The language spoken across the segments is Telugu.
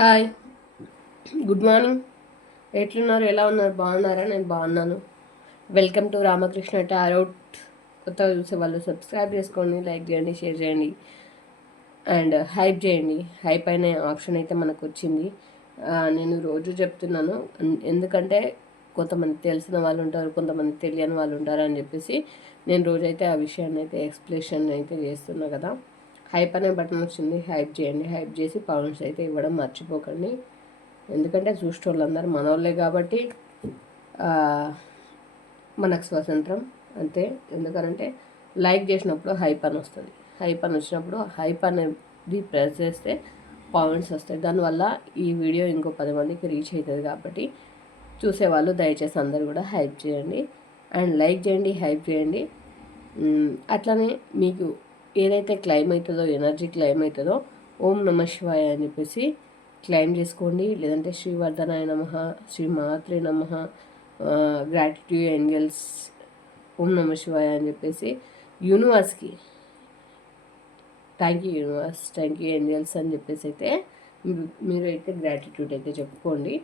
Hi, good morning. ఎట్లున్నారు? ఎలా ఉన్నారు? బాగున్నారా? నేను బాగున్నాను. Welcome to Ramakrishna tarot. కొత్తగా చూసే వాళ్ళు సబ్స్క్రైబ్ చేసుకోండి, లైక్ చేయండి, షేర్ చేయండి అండ్ హైప్ చేయండి. హైప్ అనే ఆప్షన్ అయితే మనకు వచ్చింది. నేను రోజు చెప్తున్నాను, ఎందుకంటే కొంతమంది తెలిసిన వాళ్ళు ఉంటారు, కొంతమంది తెలియని వాళ్ళు ఉంటారు అని చెప్పేసి నేను రోజైతే ఆ విషయాన్ని అయితే ఎక్స్ప్లెనేషన్ అయితే చేస్తున్నా కదా. హైప్ అనే బటన్ వచ్చింది, హైప్ చేయండి. హైప్ చేసి పౌండ్స్ అయితే ఇవ్వడం మర్చిపోకండి. ఎందుకంటే చూసేటోళ్ళందరూ మనోళ్ళే కాబట్టి మనకు స్వతంత్రం అంతే. ఎందుకంటే లైక్ చేసినప్పుడు హైప్ అని వస్తుంది. హైప్ అని వచ్చినప్పుడు హైప్ అనేది ప్రెస్ చేస్తే పాయింట్స్ వస్తాయి. దానివల్ల ఈ వీడియో ఇంకో 10 మందికి రీచ్ అవుతుంది. కాబట్టి చూసేవాళ్ళు దయచేసి అందరూ కూడా హైప్ చేయండి అండ్ లైక్ చేయండి, హైప్ చేయండి. అట్లనే మీకు ఏదైతే క్లైమ్ అవుతుందో, ఎనర్జీ క్లైమ్ అవుతుందో ఓం నమ శివాయ అని చెప్పేసి క్లైమ్ చేసుకోండి. లేదంటే శ్రీవర్ధనాయ నమః, శ్రీ మాత్రే నమః, గ్రాటిట్యూడ్ ఏంజల్స్, ఓం నమ శివాయ అని చెప్పేసి యూనివర్స్కి thank you universe, thank you angels అని చెప్పేసి అయితే మీరు అయితే గ్రాటిట్యూడ్ అయితే చెప్పుకోండి.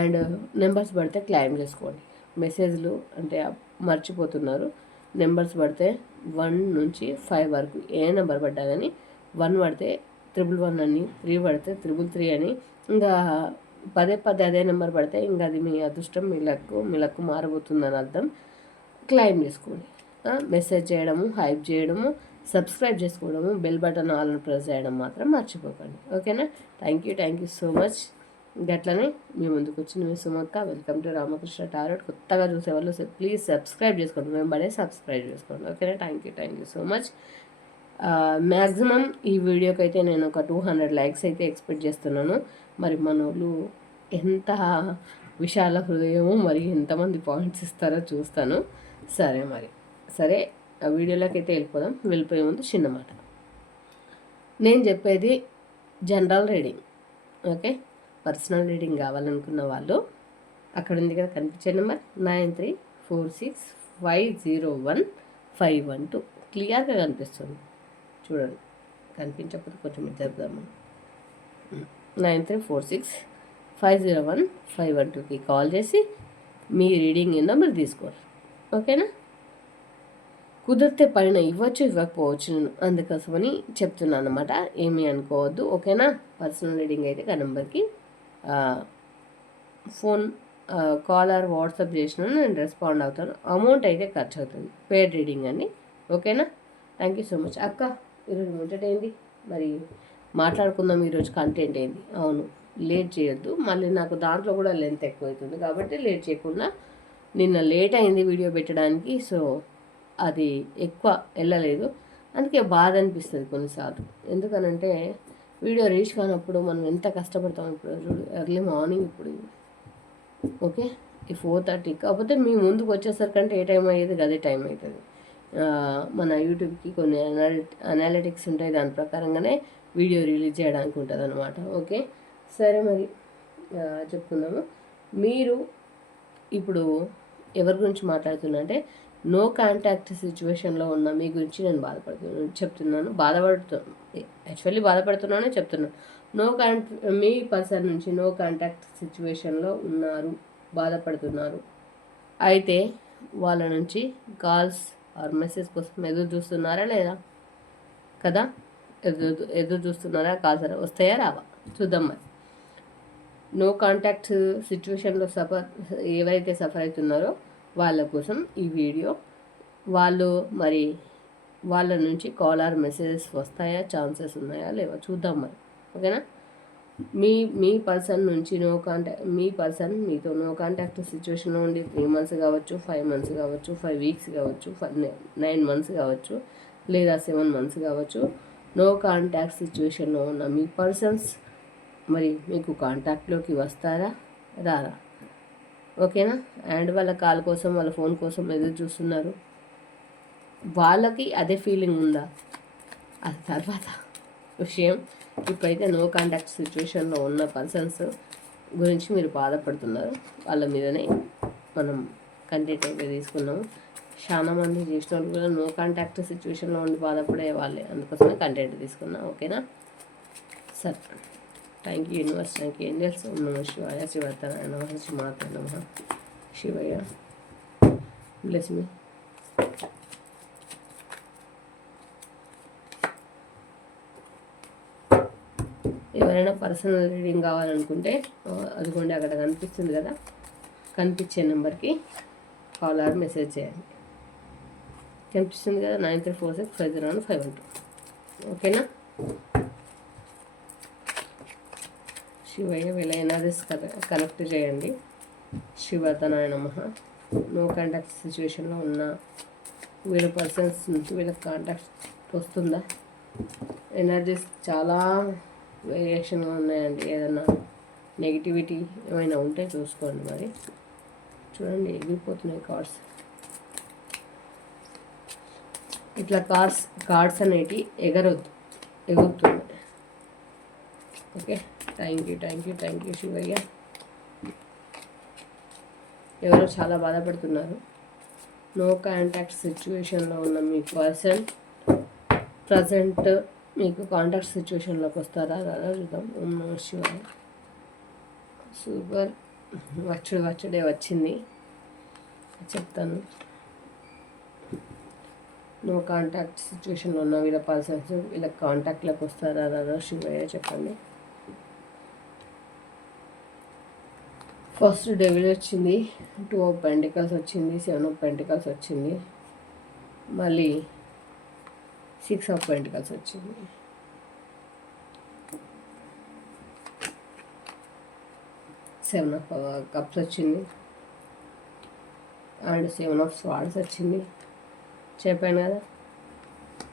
అండ్ నెంబర్స్ పడితే క్లైమ్ చేసుకోండి. మెసేజ్లు అంటే మర్చిపోతున్నారు. నెంబర్స్ పడితే 1 నుంచి 5 వరకు ఏ నెంబర్ పడ్డా కానీ 1 పడితే 111 అని, 3 పడితే 333 అని, ఇంకా పదే పదే అదే నెంబర్ పడితే ఇంకా అది మీ అదృష్టం, మీ లక్కు మారబోతుందని అర్థం. క్లైమ్ చేసుకోండి. మెసేజ్ చేయడము, హైప్ చేయడము, సబ్స్క్రైబ్ చేసుకోవడము, బెల్ బటన్ ఆల్ ప్రెస్ చేయడం మాత్రం మర్చిపోకండి. ఓకేనా? Thank you so much. గట్లనే మీ ముందుకు వచ్చిన మీ సుమక్క. Welcome to Ramakrishna tarot. కొత్తగా చూసేవాళ్ళు ప్లీజ్ సబ్స్క్రైబ్ చేసుకోండి, వెంబడే సబ్స్క్రైబ్ చేసుకోండి. ఓకేనా? Thank you so much. Maximum ఈ వీడియోకి అయితే నేను ఒక 200 లైక్స్ అయితే ఎక్స్పెక్ట్ చేస్తున్నాను. మరి మన వాళ్ళు ఎంత విశాల హృదయమో, మరి ఎంతమంది పాయింట్స్ ఇస్తారో చూస్తాను. సరే ఆ వీడియోలోకి అయితే వెళ్ళిపోయే ముందు చిన్న మాట. నేను చెప్పేది general reading, okay? Personal reading కావాలనుకున్న వాళ్ళు అక్కడ ఉంది కదా, కనిపించే నెంబర్ 9346501512 క్లియర్గా కనిపిస్తుంది. చూడండి, కనిపించకపోతే కొంచెం చెప్దాము. 9346501512కి కాల్ చేసి మీ రీడింగ్ ఏందో మీరు తీసుకోవాలి. ఓకేనా? కుదిరితే పైన ఇవ్వచ్చు, ఇవ్వకపోవచ్చు. నేను అందుకోసమని చెప్తున్నాను అనమాట. ఏమీ అనుకోవద్దు. ఓకేనా? పర్సనల్ రీడింగ్ అయితే ఆ నెంబర్కి ఫోన్ కాల్ ఆర్ వాట్సాప్ చేసినా నేను రెస్పాండ్ అవుతాను. అమౌంట్ అయితే ఖర్చు అవుతుంది. పేడ్ రీడింగ్ అండి. ఓకేనా? Thank you so much. అక్క, ఈరోజు ముచ్చట ఏంది మరి? మాట్లాడుకుందాం. ఈరోజు కంటెంట్ ఏంది? అవును, లేట్ చేయొద్దు. మళ్ళీ నాకు దాంట్లో కూడా లెంత్ ఎక్కువ అవుతుంది. కాబట్టి లేట్ చేయకుండా, నిన్న లేట్ అయింది వీడియో పెట్టడానికి, సో అది ఎక్కువ వెళ్ళలేదు. అందుకే బాధ అనిపిస్తుంది కొన్నిసార్లు. ఎందుకనంటే వీడియో రీచ్ కానప్పుడు మనం ఎంత కష్టపడతాం. ఇప్పుడు ఎర్లీ మార్నింగ్, ఇప్పుడు ఓకే ఈ 4:30, కాకపోతే మీ ముందుకు వచ్చేసరికంటే ఏ టైం అయ్యేది అదే టైం అవుతుంది. మన యూట్యూబ్కి కొన్ని అనాలిటిక్స్ ఉంటాయి, దాని ప్రకారంగానే వీడియో రిలీజ్ చేయడానికి ఉంటుంది అనమాట. ఓకే, సరే మరి చెప్పుకుందాము. మీరు ఇప్పుడు ఎవరి గురించి మాట్లాడుతున్నా అంటే, నో కాంటాక్ట్ సిచ్యువేషన్లో ఉన్న మీ గురించి నేను చెప్తున్నాను. యాక్చువల్లీ బాధపడుతున్నానే చెప్తున్నాను. మీ పర్సన్ నుంచి నో కాంటాక్ట్ సిచ్యువేషన్లో ఉన్నారు, బాధపడుతున్నారు. అయితే వాళ్ళ నుంచి కాల్స్ ఆర్ మెసేజ్ కోసం ఎదురు చూస్తున్నారా లేదా? కదా, ఎదురు చూస్తున్నారా? కాల్స్ వస్తాయా రావా? చూద్దాం. మరి నో కాంటాక్ట్ సిచ్యువేషన్లో ఎవరైతే సఫర్ అవుతున్నారో వాళ్ళ కోసం ఈ వీడియో. వాళ్ళ నుంచి కాల్ ఆర్ మెసేజెస్ వస్తాయా, ఛాన్సెస్ ఉన్నాయా లేవా చూద్దాం మరి. ఓకేనా? మీ పర్సన్ నుంచి మీ పర్సన్ మీతో నో కాంటాక్ట్ సిచ్యువేషన్లో ఉండి 3 months కావచ్చు, 5 months కావచ్చు, 5 weeks కావచ్చు, 9 months కావచ్చు, లేదా 7 months కావచ్చు. నో కాంటాక్ట్ సిచ్యువేషన్లో ఉన్న మీ పర్సన్స్ మరి మీకు కాంటాక్ట్లోకి వస్తారా, రారా? ఓకేనా? అండ్ వాళ్ళ కాల్ కోసం, వాళ్ళ ఫోన్ కోసం ఎదురు చూస్తున్నారు. వాళ్ళకి అదే ఫీలింగ్ ఉందా? అది తర్వాత విషయం. ఇప్పుడైతే నో కాంటాక్ట్ సిచ్యువేషన్లో ఉన్న పర్సన్స్ గురించి మీరు బాధపడుతున్నారు. వాళ్ళ మీదనే మనం కంటెంట్ అయితే తీసుకున్నాము. చాలా మంది చేసిన వాళ్ళు కూడా నో కాంటాక్ట్ సిచ్యువేషన్లో ఉండి బాధపడే వాళ్ళే, అందుకోసమే కంటెంట్ తీసుకున్నాం. ఓకేనా? సరే, thank you universe, thank you angels. ఓం నమ శివాయ, శివతరాయ నమ, శ్రీమాత నమ, శివయ్య బ్లెస్ మీ. ఎవరైనా పర్సనల్ రీడింగ్ కావాలనుకుంటే అదిగోండి అక్కడ కనిపిస్తుంది కదా, కనిపించే నెంబర్కి కాల్ ఆర్ మెసేజ్ చేయండి. కనిపిస్తుంది కదా 9346501512. ఓకేనా. శివయ్య వీళ్ళ ఎనర్జీస్ కనెక్ట్ చేయండి. శివతనాయ నమః. నో కాంటాక్ట్ సిచ్యువేషన్లో ఉన్న వీళ్ళ పర్సన్స్ నుంచి వీళ్ళకి కాంటాక్ట్ వస్తుందా? ఎనర్జీస్ చాలా వేరియేషన్గా ఉన్నాయండి. ఏదన్నా నెగిటివిటీ ఏమైనా ఉంటే చూసుకోండి. మరి చూడండి ఎగిరిపోతున్నాయి కార్డ్స్. ఇట్లా కార్డ్స్ అనేటివి ఎగురుతుంది. Okay, thank you Shivayya. ఎవరో చాలా బాధపడుతున్నారు. నో కాంటాక్ట్ సిచ్యువేషన్లో ఉన్న మీ పర్సన్ ప్రజెంట్ మీకు కాంటాక్ట్ సిచ్యువేషన్లోకి వస్తారా రాదా చూద్దాం. ఓం నమః శివాయ. సూపర్. వచ్చుడే వచ్చింది, చెప్తాను. నో కాంటాక్ట్ సిచ్యువేషన్లో ఉన్న వీళ్ళ పర్సన్స్ వీళ్ళ కాంటాక్ట్లోకి వస్తారా రాదా శివయ్య చెప్పండి. ఫస్ట్ డెవిల్ వచ్చింది, 2 ఆఫ్ పెంటికల్స్ వచ్చింది, 7 ఆఫ్ పెంటికల్స్ వచ్చింది, మళ్ళీ 6 ఆఫ్ పెంటికల్స్ వచ్చింది. సెవెన్ ఆఫ్ కప్స్ వచ్చింది అండ్ 7 ఆఫ్ స్వార్డ్స్ వచ్చింది. చెప్పాను కదా,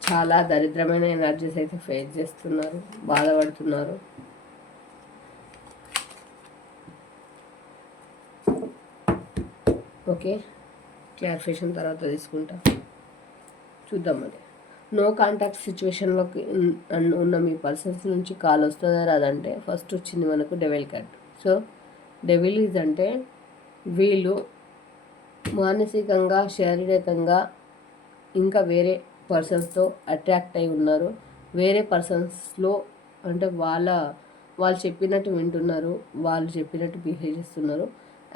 చాలా దరిద్రమైన ఎనర్జీస్ అయితే ఫేస్ చేస్తున్నారు, బాధపడుతున్నారు. ఓకే, క్లారిఫికేషన్ తర్వాత తీసుకుంటా, చూద్దాం. మరి నో కాంటాక్ట్ సిచ్యువేషన్లోకి ఉన్న మీ పర్సన్స్ నుంచి కాల్ వస్తుందా రాదంటే ఫస్ట్ వచ్చింది మనకు devil card. So devil is అంటే వీళ్ళు మానసికంగా శారీరకంగా ఇంకా వేరే పర్సన్స్తో అట్రాక్ట్ అయి ఉన్నారు. వేరే పర్సన్స్లో అంటే వాళ్ళు చెప్పినట్టు వింటున్నారు, వాళ్ళు చెప్పినట్టు బిహేవ్ చేస్తున్నారు.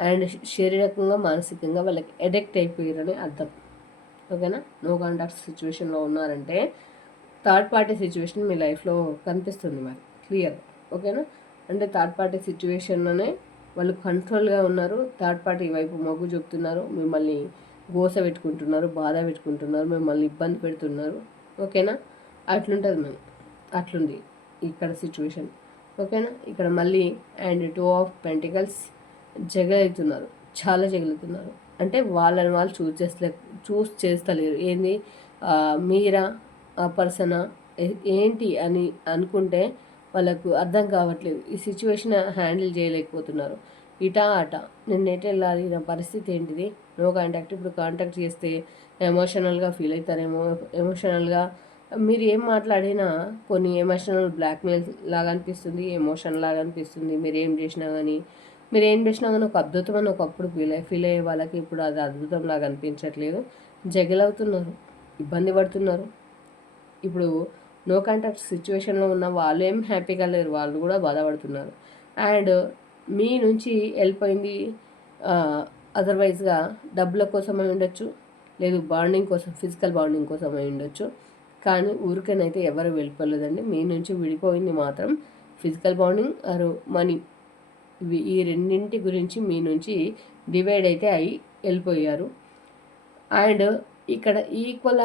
అండ్ శారీరకంగా మానసికంగా వాళ్ళకి అడిక్ట్ అయిపోయారని అర్థం. ఓకేనా. నో కాంటాక్ట్ సిచ్యువేషన్లో ఉన్నారంటే థర్డ్ పార్టీ సిచ్యువేషన్ మీ లైఫ్లో కనిపిస్తుంది మరి క్లియర్. ఓకేనా. అంటే థర్డ్ పార్టీ సిచ్యువేషన్లోనే వాళ్ళు కంట్రోల్గా ఉన్నారు. థర్డ్ పార్టీ వైపు మొగ్గు చూపుతున్నారు, మిమ్మల్ని గోస పెట్టుకుంటున్నారు, బాధ పెట్టుకుంటున్నారు, మిమ్మల్ని ఇబ్బంది పెడుతున్నారు. ఓకేనా. అట్లుంటుంది మేము, అట్లుంది ఇక్కడ సిచ్యువేషన్. ఓకేనా. ఇక్కడ మళ్ళీ అండ్ 2 ఆఫ్ పెంటికల్స్ జగలుతున్నారు, చాలా జగలుతున్నారు. అంటే వాళ్ళని వాళ్ళు చూస్ చేస్తలేరు. ఏంది మీరా ఆ పర్సనా ఏంటి అని అనుకుంటే వాళ్ళకు అర్థం కావట్లేదు. ఈ సిచ్యువేషన్ హ్యాండిల్ చేయలేకపోతున్నారు. ఇటా అట నేను ఎటు వెళ్ళాలి, నా పరిస్థితి ఏంటిది. No contact. ఇప్పుడు కాంటాక్ట్ చేస్తే ఎమోషనల్గా ఫీల్ అవుతారేమో. ఎమోషనల్గా మీరు ఏం మాట్లాడినా కొన్ని ఎమోషనల్ బ్లాక్మెయిల్ లాగా అనిపిస్తుంది, ఎమోషన్ లాగా అనిపిస్తుంది. మీరు ఏం చేసినా కానీ ఒక అద్భుతం అని ఒకప్పుడు ఫీల్ అయ్యే వాళ్ళకి ఇప్పుడు అది అద్భుతం లాగా అనిపించట్లేదు. జగలవుతున్నారు, ఇబ్బంది పడుతున్నారు. ఇప్పుడు నో కాంటాక్ట్ సిచ్యువేషన్లో ఉన్న వాళ్ళు ఏం హ్యాపీగా లేరు, వాళ్ళు కూడా బాధపడుతున్నారు. అండ్ మీ నుంచి వెళ్ళిపోయింది అదర్వైజ్గా డబ్బుల కోసమై ఉండొచ్చు, లేదు బాండింగ్ కోసం, ఫిజికల్ బాండింగ్ కోసం అయి ఉండొచ్చు. కానీ ఊరికేనైతే ఎవరు వెళ్ళిపోలేదండి. మీ నుంచి విడిపోయింది మాత్రం ఫిజికల్ బాండింగ్ ఆర్ మనీ. ఈ రెండింటి గురించి మీ నుంచి డివైడ్ అయితే అయి వెళ్ళిపోయారు. అండ్ ఇక్కడ ఈక్వల్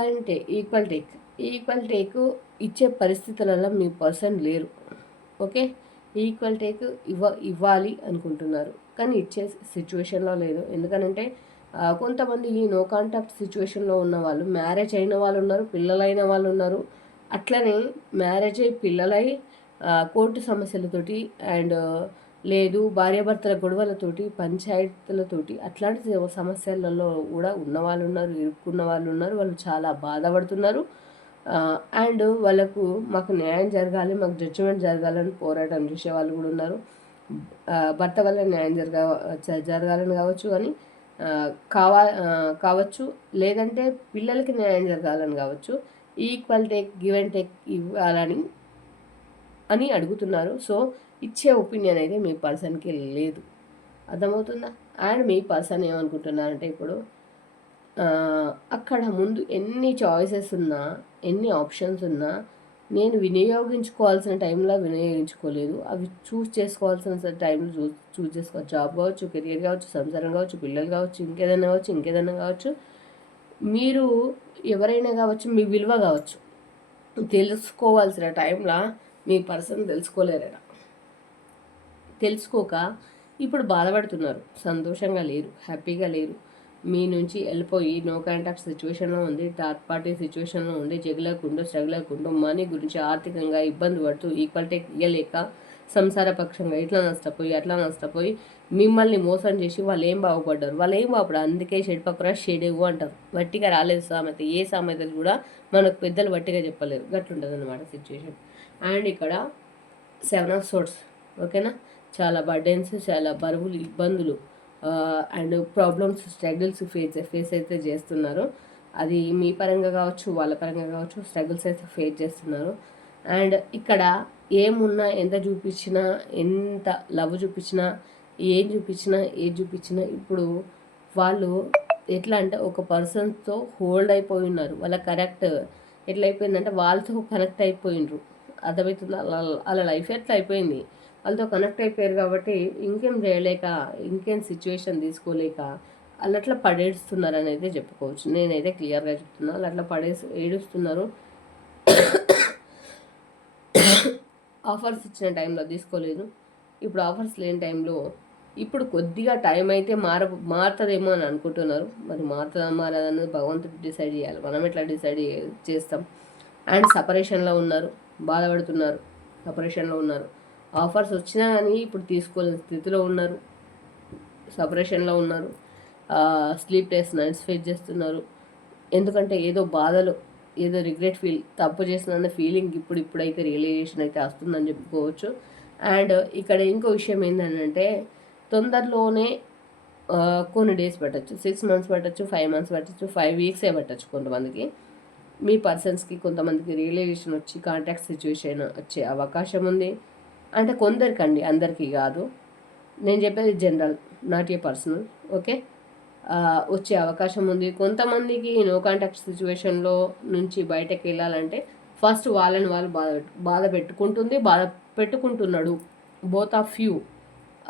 టేక్ ఇచ్చే పరిస్థితులలో మీ పర్సన్ లేరు. ఓకే. ఈక్వల్ టేక్ ఇవ్వాలి అనుకుంటున్నారు కానీ ఇచ్చే సిచ్యువేషన్లో లేదు. ఎందుకనంటే కొంతమంది ఈ నో కాంటాక్ట్ సిచ్యువేషన్లో ఉన్న వాళ్ళు మ్యారేజ్ అయిన వాళ్ళు ఉన్నారు, పిల్లలైన వాళ్ళు ఉన్నారు. అట్లనే మ్యారేజ్ అయ్యి పిల్లలై కోర్టు సమస్యలతోటి అండ్ లేదు భార్యాభర్తల గొడవలతోటి, పంచాయతీలతోటి అట్లాంటి సమస్యలలో కూడా ఉన్నవాళ్ళు ఉన్నారు, ఇరుక్కున్న వాళ్ళు ఉన్నారు. వాళ్ళు చాలా బాధపడుతున్నారు. అండ్ వాళ్ళకు మాకు న్యాయం జరగాలి, మాకు జడ్జిమెంట్ జరగాలని పోరాటం చేసే వాళ్ళు కూడా ఉన్నారు. భర్త వల్ల న్యాయం జరగాలని కావచ్చు, కానీ కావచ్చు, లేదంటే పిల్లలకి న్యాయం జరగాలని కావచ్చు. Equal take, give and take ఇవ్వాలని అని అడుగుతున్నారు. సో ఇచ్చే ఒపీనియన్ అయితే మీ పర్సన్కి లేదు. అర్థమవుతుందా? అండ్ మీ పర్సన్ ఏమనుకుంటున్నారంటే ఇప్పుడు అక్కడ ముందు ఎన్ని చాయిసెస్ ఉన్నా, ఎన్ని ఆప్షన్స్ ఉన్నా నేను వినియోగించుకోవాల్సిన టైంలో వినియోగించుకోలేదు. అవి చూస్ చేసుకోవాల్సిన టైంలో చూస్ చేసుకోవచ్చు. జాబ్ కావచ్చు, కెరియర్ కావచ్చు, సంసారం కావచ్చు, పిల్లలు కావచ్చు, ఇంకేదైనా కావచ్చు. మీరు ఎవరైనా కావచ్చు, మీ విలువ కావచ్చు, తెలుసుకోవాల్సిన టైంలో మీ పర్సన్ తెలుసుకోలేరట. తెలుసుకోక ఇప్పుడు బాధపడుతున్నారు, సంతోషంగా లేరు, హ్యాపీగా లేరు. మీ నుంచి వెళ్ళిపోయి నో కాంటాక్ట్ సిచ్యువేషన్లో ఉంది, థర్డ్ పార్టీ సిచ్యువేషన్లో ఉండి స్ట్రగుల్ అవ్వకుండా మనీ గురించి ఆర్థికంగా ఇబ్బంది పడుతూ ఈక్వాలిటీ ఇవ్వలేక సంసార పక్షంగా ఇట్లా నష్టపోయి అట్లా నష్టపోయి మిమ్మల్ని మోసం చేసి వాళ్ళు ఏం బాగుపడ్డారు, వాళ్ళు ఏం బాగుపడారు. అందుకే షెడ్ పక్కన షెడేవు అంటారు. వట్టిగా రాలేదు సామెత. ఏ సామెతలు కూడా మనకు పెద్దలు వట్టిగా చెప్పలేరు. గట్లుంటుంది అనమాట సిచ్యువేషన్. అండ్ ఇక్కడ 7 of Swords, ఓకేనా. చాలా బర్డెన్స్, చాలా బరువులు, ఇబ్బందులు అండ్ ప్రాబ్లమ్స్, స్ట్రగుల్స్ ఫేస్ అయితే చేస్తున్నారు. అది మీ పరంగా కావచ్చు, వాళ్ళ పరంగా కావచ్చు, స్ట్రగుల్స్ అయితే ఫేస్ చేస్తున్నారు. అండ్ ఇక్కడ ఏమున్నా, ఎంత చూపించినా, ఎంత లవ్ చూపించినా, ఏది చూపించినా ఇప్పుడు వాళ్ళు ఎట్లా అంటే ఒక పర్సన్తో హోల్డ్ అయిపోయి ఉన్నారు. వాళ్ళ కరెక్ట్ ఎట్లా అయిపోయిందంటే వాళ్ళతో కనెక్ట్ అయిపోయినరు. అర్థమవుతుందా? అలా లైఫ్ ఎట్లా అయిపోయింది. వాళ్ళతో కనెక్ట్ అయిపోయారు కాబట్టి ఇంకేం చేయలేక, ఇంకేం సిచ్యువేషన్ తీసుకోలేక వాళ్ళు అట్లా పడేస్తున్నారు అనేది చెప్పుకోవచ్చు. నేనైతే క్లియర్గా చెప్తున్నా, వాళ్ళు అట్లా ఏడుస్తున్నారు. ఆఫర్స్ ఇచ్చిన టైంలో తీసుకోలేదు. ఇప్పుడు ఆఫర్స్ లేని టైంలో ఇప్పుడు కొద్దిగా టైం అయితే మారుతుందేమో అని అనుకుంటున్నారు. మరి మారదన్నది భగవంతుడు డిసైడ్ చేయాలి, మనం ఎట్లా డిసైడ్ చేస్తాం. అండ్ సపరేషన్లో ఉన్నారు, బాధపడుతున్నారు, సపరేషన్లో ఉన్నారు. ఆఫర్స్ వచ్చినా కానీ ఇప్పుడు తీసుకోలేని స్థితిలో ఉన్నారు, సపరేషన్లో ఉన్నారు. స్లీప్లెస్ నైట్స్ ఫేస్ చేస్తున్నారు. ఎందుకంటే ఏదో బాధలు, ఏదో రిగ్రెట్ తప్పు చేసిన ఫీలింగ్ ఇప్పుడైతే రియలైజేషన్ అయితే వస్తుందని చెప్పుకోవచ్చు. అండ్ ఇక్కడ ఇంకో విషయం ఏంటంటే తొందరలోనే కొన్ని డేస్ పెట్టచ్చు, 6 months పెట్టచ్చు, 5 months పెట్టచ్చు, 5 weeks పెట్టచ్చు. కొంతమందికి, మీ పర్సన్స్కి కొంతమందికి రియలైజేషన్ వచ్చి కాంటాక్ట్ సిచ్యువేషన్ వచ్చే అవకాశం ఉంది. అంటే కొందరికండి, అందరికీ కాదు. నేను చెప్పేది general, not a personal, okay. వచ్చే అవకాశం ఉంది. కొంతమందికి నో కాంటాక్ట్ సిచ్యువేషన్లో నుంచి బయటకు వెళ్ళాలంటే ఫస్ట్ వాళ్ళని వాళ్ళు బాధ పెట్టుకుంటున్నాడు. Both of you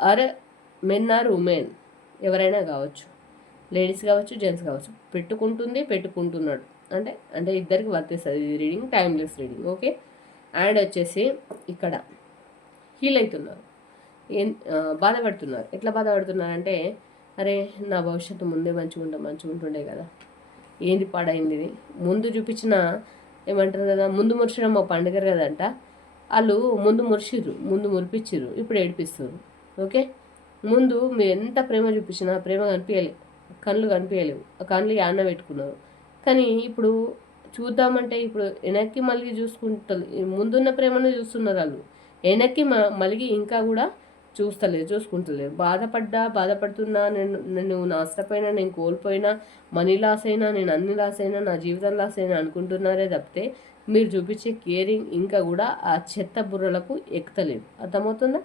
are men or women, ఎవరైనా కావచ్చు, లేడీస్ కావచ్చు, జెంట్స్ కావచ్చు. పెట్టుకుంటున్నాడు అంటే ఇద్దరికి వర్తిస్తుంది. ఇది reading timeless reading, okay. And వచ్చేసి ఇక్కడ హీల్ అవుతున్నారు, బాధపడుతున్నారు. ఎట్లా బాధపడుతున్నారంటే అరే నా భవిష్యత్తు ముందే మంచిగా ఉంటుండే కదా, ఏంది పాడైంది ఇది. ముందు చూపించిన ఏమంటారు కదా, ముందు మురిచడం మా పండుగ కదంట. వాళ్ళు ముందు మురిపించిర్రు, ఇప్పుడు ఏడిపిస్తారు, ఓకే. ముందు మీరు ఎంత ప్రేమ చూపించినా ప్రేమ కనిపించలేవు, కళ్ళు కనిపించలేవు. ఆ కళ్ళు యాన్న పెట్టుకున్నారు. కానీ ఇప్పుడు చూద్దామంటే ఇప్పుడు వెనక్కి మళ్ళీ చూసుకుంటారు. ముందున్న ప్రేమను చూస్తున్నారు వాళ్ళు, వెనక్కి మళ్ళీ ఇంకా కూడా చూసుకుంటలేరు. బాధపడుతున్నా, నేను నష్టపోయినా, నేను కోల్పోయినా, మనీ లాస్ అయినా, నేను అన్ని లాస్ అయినా, నా జీవితం లాస్ అయినా అనుకుంటున్నారే తప్పితే మీరు చూపించే కేరింగ్ ఇంకా కూడా ఆ చెత్త బుర్రలకు ఎక్కుతలేదు. అర్థమవుతుందా?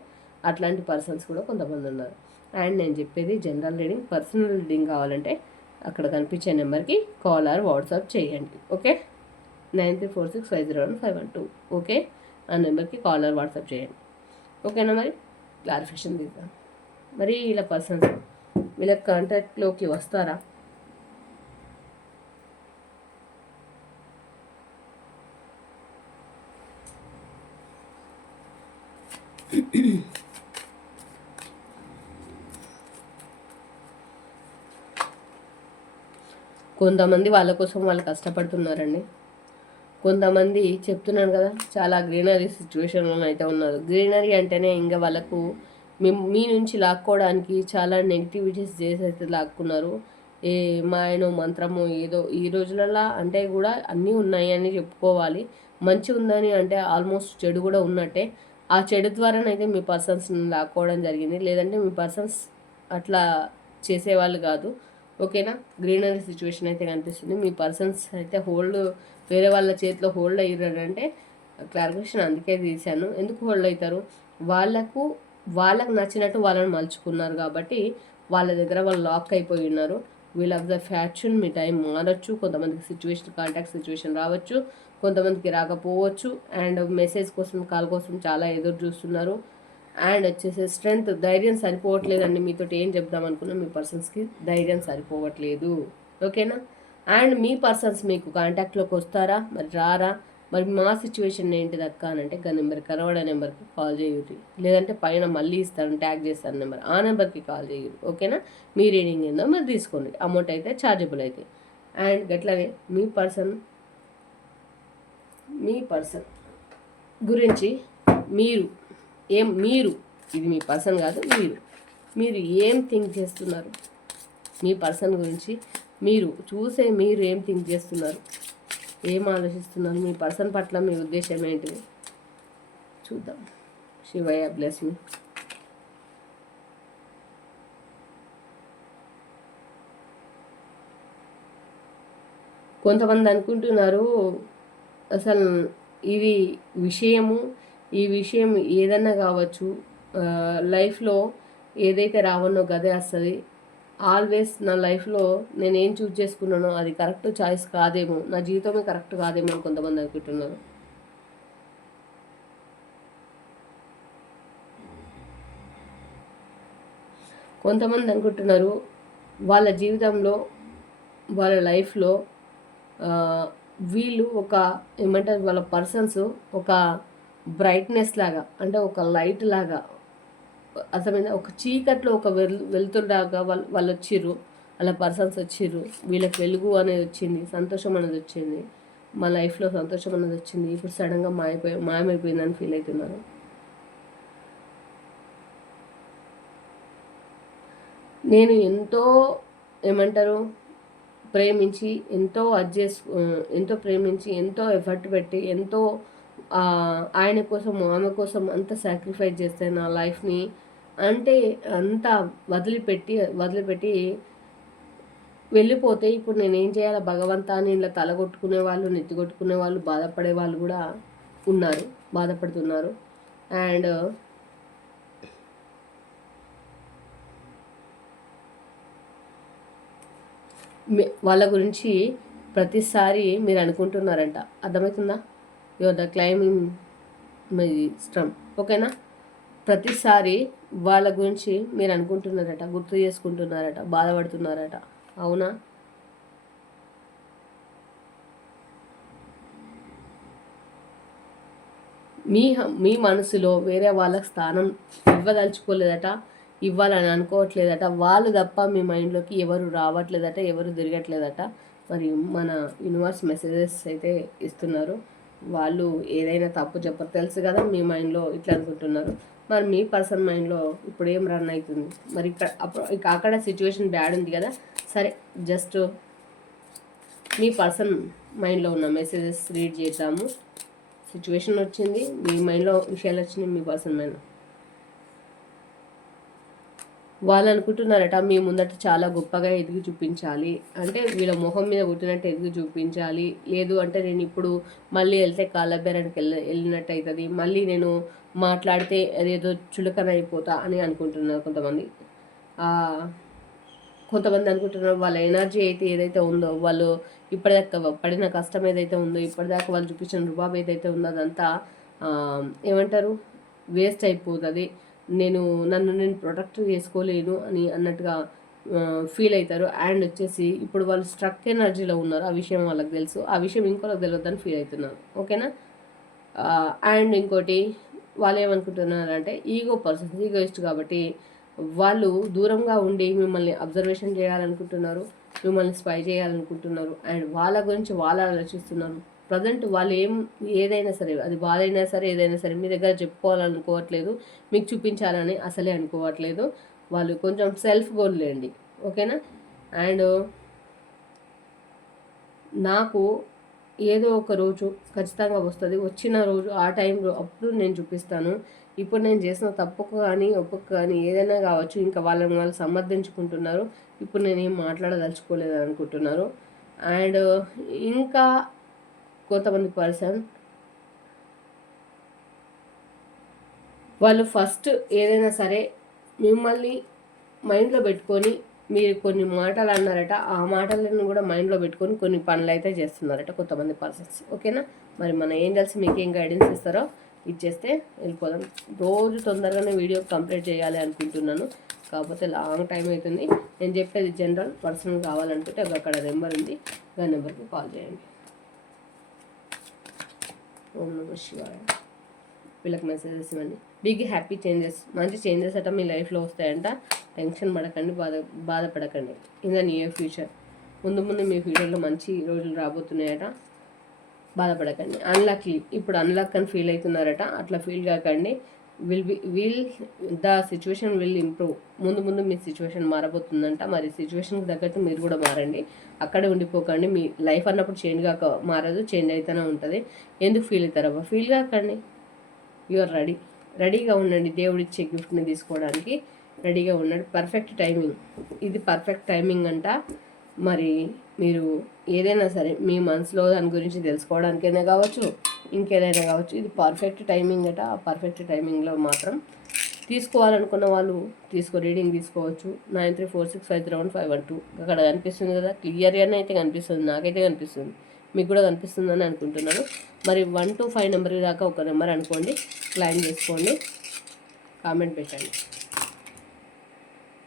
అట్లాంటి పర్సన్స్ కూడా కొంతమంది ఉన్నారు. అండ్ నేను చెప్పేది జనరల్ రీడింగ్. పర్సనల్ రీడింగ్ కావాలంటే అక్కడ కనిపించే నెంబర్కి కాల్ ఆర్ వాట్సాప్ చేయండి, ఓకే. 9346501512, ఓకే. ఆ నెంబర్కి కాల్ ఆర్ వాట్సాప్ చేయండి, ఓకేనా. మరి క్లారిఫికేషన్ తీద్దాం. మరి వీళ్ళ పర్సన్స్ వీళ్ళ కాంటాక్ట్లోకి వస్తారా? కొంతమంది వాళ్ళ కోసం వాళ్ళు కష్టపడుతున్నారండి. కొంతమంది చెప్తున్నాను కదా, చాలా గ్రీనరీ సిచ్యువేషన్లో అయితే ఉన్నారు. గ్రీనరీ అంటేనే ఇంకా వాళ్ళకు మీ నుంచి లాక్కోవడానికి చాలా నెగిటివిటీస్ చేసి అయితే లాక్కున్నారు. ఏ మాయనో మంత్రమో ఏదో ఈ రోజులలో అంటే కూడా అన్నీ ఉన్నాయి అని చెప్పుకోవాలి. మంచి ఉందని అంటే ఆల్మోస్ట్ చెడు కూడా ఉన్నట్టే. ఆ చెడు ద్వారానైతే మీ పర్సన్స్ని లాక్కోవడం జరిగింది. లేదంటే మీ పర్సన్స్ అట్లా చేసేవాళ్ళు కాదు, ఓకేనా. గ్రీనరీ సిచ్యువేషన్ అయితే కనిపిస్తుంది. మీ పర్సన్స్ అయితే వేరే వాళ్ళ చేతిలో హోల్డ్ అయ్యారంటే క్లారిఫికేషన్ అందుకే తీశాను. ఎందుకు హోల్డ్ అవుతారు? వాళ్ళకు నచ్చినట్టు వాళ్ళని మలుచుకున్నారు కాబట్టి వాళ్ళ దగ్గర వాళ్ళు లాక్ అయిపోయి ఉన్నారు. వీల్ ఆఫ్ ద ఫ్యాక్షన్ మీ టైం మారచ్చు, కొంతమందికి సిచ్యువేషన్ కాంటాక్ట్ సిచ్యువేషన్ రావచ్చు, కొంతమందికి రాకపోవచ్చు. అండ్ మెసేజ్ కోసం కాల్ కోసం చాలా ఎదురు చూస్తున్నారు. అండ్ వచ్చేసి స్ట్రెంగ్త్, ధైర్యం సరిపోవట్లేదండి. మీతో ఏం చెప్దాం అనుకున్నా మీ పర్సన్స్కి ధైర్యం సరిపోవట్లేదు. ఓకేనా? అండ్ మీ పర్సన్స్ మీకు కాంటాక్ట్లోకి వస్తారా మరి రారా? మరి మా సిచ్యువేషన్ ఏంటిది అక్క అని అంటే నెంబర్ కనబడే నెంబర్కి కాల్ చేయరు, లేదంటే పైన మళ్ళీ ఇస్తాను ట్యాగ్ చేస్తాను నెంబర్, ఆ నెంబర్కి కాల్ చేయరు. ఓకేనా? మీ రీడింగ్ ఏందో మీరు తీసుకోండి, అమౌంట్ అయితే ఛార్జబుల్ అయితే. అండ్ గట్లనే మీ పర్సన్ గురించి మీరు ఇది మీ పర్సన్ కాదు, మీరు ఏం థింక్ చేస్తున్నారు? మీ పర్సన్ గురించి మీరు ఏం థింక్ చేస్తున్నారు, ఏం ఆలోచిస్తున్నారు? మీ పర్సన్ పట్ల మీ ఉద్దేశం ఏంటిది చూద్దాం. Shivayya bless me. కొంతమంది అనుకుంటున్నారు అసలు ఇది ఈ విషయం ఏదన్నా కావచ్చు, లైఫ్లో ఏదైతే రావన్నో గదే వస్తుంది. ఆల్వేస్ నా లైఫ్లో నేనేం చూస్ చేసుకున్నానో అది కరెక్ట్ చాయిస్ కాదేమో, నా జీవితమే కరెక్ట్ కాదేమో అని కొంతమంది అనుకుంటున్నారు. కొంతమంది అనుకుంటున్నారు వాళ్ళ జీవితంలో వాళ్ళ లైఫ్లో వీళ్ళు ఏమంటారు, వాళ్ళ పర్సన్స్ ఒక బ్రైట్నెస్ లాగా, అంటే ఒక లైట్ లాగా, అసలు ఒక చీకట్లో ఒక వెలుతురులాగా వాళ్ళు వచ్చిర్రు, వాళ్ళ పర్సన్స్ వచ్చిర్రు. వీళ్ళకి వెలుగు అనేది వచ్చింది, సంతోషం అనేది వచ్చింది, మా లైఫ్లో సంతోషం అనేది వచ్చింది. ఇప్పుడు సడన్గా మాయమైపోయిందని ఫీల్ అవుతున్నారు. నేను ఎంతో ఏమంటారు ప్రేమించి ఎంతో ప్రేమించి ఎంతో ఎఫర్ట్ పెట్టి ఎంతో ఆయన కోసం ఆమె కోసం అంత సాక్రిఫైస్ చేస్తే నా లైఫ్ని, అంటే అంతా వదిలిపెట్టి వెళ్ళిపోతే ఇప్పుడు నేనేం చేయాలి భగవంతాన్ని ఇలా తలగొట్టుకునే వాళ్ళు, నెత్తిగొట్టుకునే వాళ్ళు, బాధపడే వాళ్ళు కూడా ఉన్నారు, బాధపడుతున్నారు. అండ్ వాళ్ళ గురించి ప్రతిసారి మీరు అనుకుంటున్నారంట, అర్థమవుతుందా? Your the claiming my strum. ఓకేనా? ప్రతిసారి వాళ్ళ గురించి మీరు అనుకుంటున్నారట, గుర్తు చేసుకుంటున్నారట, బాధపడుతున్నారట. అవునా? మీ మనసులో వేరే వాళ్ళకి స్థానం ఇవ్వదలుచుకోలేదట, ఇవ్వాలని అనుకోవట్లేదట. వాళ్ళు తప్ప మీ మైండ్లోకి ఎవరు రావట్లేదట, ఎవరు తిరగట్లేదట. మరి మన యూనివర్స్ మెసేజెస్ అయితే ఇస్తున్నారు. వాళ్ళు ఏదైనా తప్పు చెప్పరు, తెలుసు కదా మీ మైండ్లో ఇట్లా అనుకుంటున్నారు. మరి మీ పర్సన్ మైండ్లో ఇప్పుడు ఏం రన్ అవుతుంది? మరి అక్కడ సిచ్యువేషన్ బ్యాడ్ ఉంది కదా, సరే జస్ట్ మీ పర్సన్ మైండ్లో ఉన్న మెసేజెస్ రీడ్ చేద్దాము. సిచ్యువేషన్ వచ్చింది, మీ మైండ్లో విషయాలు వచ్చినాయి, మీ పర్సన్ మైండ్లో వాళ్ళు అనుకుంటున్నారట మీ ముందట చాలా గొప్పగా ఎదిగి చూపించాలి, అంటే వీళ్ళ మొహం మీద పుట్టినట్టు ఎదిగి చూపించాలి. లేదు అంటే నేను ఇప్పుడు మళ్ళీ వెళ్తే కాళ్ళబేరానికి వెళ్ళినట్టు అవుతుంది, మళ్ళీ నేను మాట్లాడితే అదేదో చులకన అయిపోతా అని అనుకుంటున్నారు కొంతమంది. కొంతమంది అనుకుంటున్నారు వాళ్ళ ఎనర్జీ అయితే ఏదైతే ఉందో, వాళ్ళు ఇప్పటిదాకా పడిన కష్టం ఏదైతే ఉందో, ఇప్పటిదాకా వాళ్ళు చూపించిన రుబాబ్ ఏదైతే ఉందో అదంతా ఏమంటారు వేస్ట్ అయిపోతుంది, నన్ను నేను ప్రొటెక్ట్ చేసుకోలేను అని అన్నట్టుగా ఫీల్ అవుతారు. అండ్ వచ్చేసి ఇప్పుడు వాళ్ళు స్ట్రక్ ఎనర్జీలో ఉన్నారు, ఆ విషయం వాళ్ళకి తెలుసు, ఆ విషయం ఇంకోళ్ళకి తెలియదని ఫీల్ అవుతున్నారు. ఓకేనా? అండ్ ఇంకోటి వాళ్ళు ఏమనుకుంటున్నారు అంటే ఈగోయిస్ట్ కాబట్టి వాళ్ళు దూరంగా ఉండి మిమ్మల్ని అబ్జర్వేషన్ చేయాలనుకుంటున్నారు, మిమ్మల్ని స్పై చేయాలనుకుంటున్నారు. అండ్ వాళ్ళ గురించి వాళ్ళు ఆలోచిస్తున్నారు. ప్రజెంట్ వాళ్ళు ఏదైనా సరే, అది బాధ అయినా సరే ఏదైనా సరే మీ దగ్గర చెప్పుకోవాలనుకోవట్లేదు, మీకు చూపించాలని అసలే అనుకోవట్లేదు. వాళ్ళు కొంచెం సెల్ఫ్ గోల్ లేండి. ఓకేనా? అండ్ నాకు ఏదో ఒక రోజు ఖచ్చితంగా వస్తుంది, వచ్చిన రోజు ఆ టైంలో అప్పుడు నేను చూపిస్తాను. ఇప్పుడు నేను చేసిన తప్పుకు కానీ ఒప్పుకు కానీ ఏదైనా కావచ్చు, ఇంకా వాళ్ళు సమర్థించుకుంటున్నారు. ఇప్పుడు నేనేం మాట్లాడదలుచుకోలేదు అనుకుంటున్నారు. అండ్ ఇంకా కొంతమంది పర్సన్ వాళ్ళు ఫస్ట్ ఏదైనా సరే మిమ్మల్ని మైండ్లో పెట్టుకొని మీరు కొన్ని మాటలు అన్నారట, ఆ మాటలను కూడా మైండ్లో పెట్టుకొని కొన్ని పనులు అయితే చేస్తున్నారట కొంతమంది పర్సన్స్. ఓకేనా? మరి మన ఏంజల్స్ మీకు ఏం గైడెన్స్ ఇస్తారో ఇచ్చేస్తే వెళ్ళిపోదాం. రోజు తొందరగానే వీడియో కంప్లీట్ చేయాలి అనుకుంటున్నాను, కాకపోతే లాంగ్ టైం అవుతుంది. నేను చెప్పేది జనరల్, పర్సనల్ కావాలనుకుంటే అక్కడ నెంబర్ ఉంది, ఆ నెంబర్కి కాల్ చేయండి. ఓం నమః శివాయ. వీళ్ళకి మెసేజెస్ ఇవ్వండి. బిగ్ హ్యాపీ చేంజెస్, మంచి చేంజెస్ అట మీ లైఫ్లో వస్తాయంట. టెన్షన్ పడకండి, బాధపడకండి. ఇన్ ద నియర్ ఫ్యూచర్, ముందు ముందు మీ ఫ్యూచర్లో మంచి రోజులు రాబోతున్నాయట. బాధపడకండి. అన్లక్లీ, ఇప్పుడు అన్లక్ అని ఫీల్ అవుతున్నారట, అట్లా ఫీల్ కాకండి. The situation will improve. ముందు ముందు మీ సిచ్యువేషన్ మారబోతుందంట. మరి సిచ్యువేషన్కి తగ్గట్టు మీరు కూడా మారండి, అక్కడే ఉండిపోకండి. మీ లైఫ్ అన్నప్పుడు చేంజ్ మారదు, చేంజ్ అయితేనే ఉంటుంది. ఎందుకు ఫీల్ అవుతారబ్బా? ఫీల్ కాకండి. యూఆర్ రెడీగా ఉండండి. దేవుడిచ్చే గిఫ్ట్ని తీసుకోవడానికి రెడీగా ఉండండి. పర్ఫెక్ట్ టైమింగ్, ఇది పర్ఫెక్ట్ టైమింగ్ అంట. మరి మీరు ఏదైనా సరే మీ మనసులో దాని గురించి తెలుసుకోవడానికైనా కావచ్చు, ఇంకేదైనా కావచ్చు, ఇది పర్ఫెక్ట్ టైమింగ్ అట. ఆ పర్ఫెక్ట్ టైమింగ్లో మాత్రం తీసుకోవాలనుకున్న వాళ్ళు రీడింగ్ తీసుకోవచ్చు. 9346531512 అక్కడ కనిపిస్తుంది కదా, క్లియర్గానే అయితే కనిపిస్తుంది, నాకైతే కనిపిస్తుంది, మీకు కూడా కనిపిస్తుందని అనుకుంటున్నాను. మరి 1 to 5 నెంబర్ దాకా ఒక నెంబర్ అనుకోండి, క్లైమ్ చేసుకోండి, కామెంట్ పెట్టండి.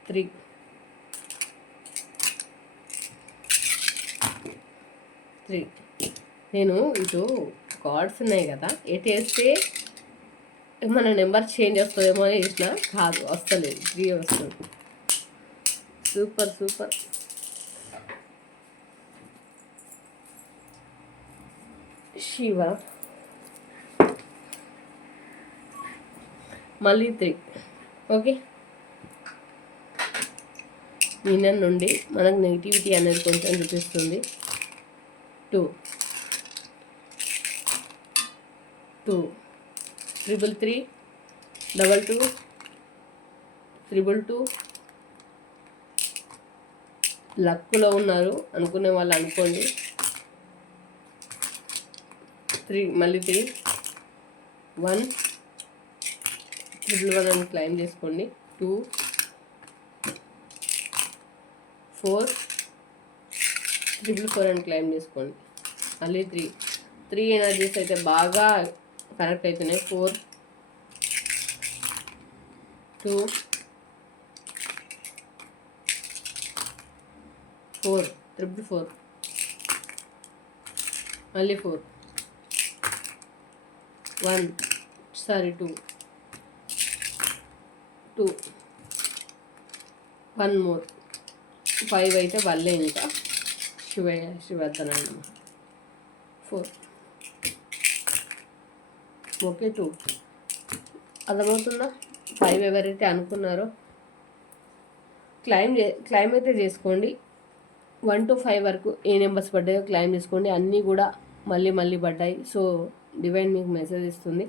3 నేను ఇటు కార్డ్స్ ఉన్నాయి కదా, ఎటు వేస్తే మన నెంబర్ చేంజ్ వస్తుందేమో అని వేసిన, కాదు, వస్తలేదు, 3 వస్తుంది. Super super. శివ, మళ్ళీ 3. ఓకే, నిన్న నుండి మనకు నెగిటివిటీ అనేది కొంచెం చూపిస్తుంది. 2 333 22 222. లక్కులో ఉన్నారు అనుకునే వాళ్ళు అనుకోండి. 3 మళ్ళీ 3 1 111 అని క్లైమ్ చేసుకోండి. 2 4 444 అని క్లైమ్ చేసుకోండి. మళ్ళీ 3 ఎనర్జీస్ అయితే బాగా కనెక్ట్ అవుతున్నాయి. 4 2 4 444 మళ్ళీ 4 1 2 1 మోర్ 5 అయితే వల్లే ఇంకా శివర్ధనాన్ని 4. ఓకే, 2 అర్థమవుతుందా? 5 ఎవరైతే అనుకున్నారో క్లైమ్ అయితే చేసుకోండి. 1 to 5 వరకు ఏ నెంబర్స్ పడ్డాయో క్లైమ్ చేసుకోండి. అన్నీ కూడా మళ్ళీ పడ్డాయి. సో డివైన్ మీకు మెసేజ్ ఇస్తుంది.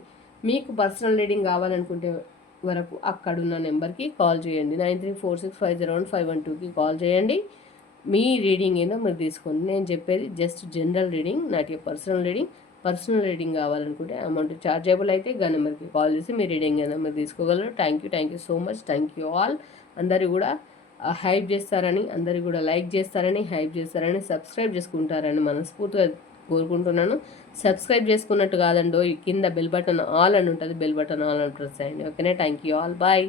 మీకు పర్సనల్ రీడింగ్ కావాలనుకుంటే వరకు అక్కడున్న నెంబర్కి కాల్ చేయండి. 9346501512కి కాల్ చేయండి. మీ రీడింగ్ ఏదో మీరు తీసుకోండి. నేను చెప్పేది just general reading, not a personal reading. Personal reading కావాలనుకుంటే అమౌంట్ చార్జబుల్ అయితే నెంబర్కి కాల్ చేసి మీ రీడింగ్ ఏదో మీరు తీసుకోగలరు. Thank you so much. Thank you all. అందరూ కూడా హైప్ చేస్తారని, అందరూ కూడా లైక్ చేస్తారని, హైప్ చేస్తారని, సబ్స్క్రైబ్ చేసుకుంటారని మనస్ఫూర్తిగా కోరుకుంటున్నాను. సబ్స్క్రైబ్ చేసుకున్నట్టు కాదండో, కింద బెల్ బటన్ ఆల్ అని ఉంటుంది, బెల్ బటన్ ఆల్ అని ప్రెస్ చేయండి. ఓకేనా? Thank you all. బాయ్.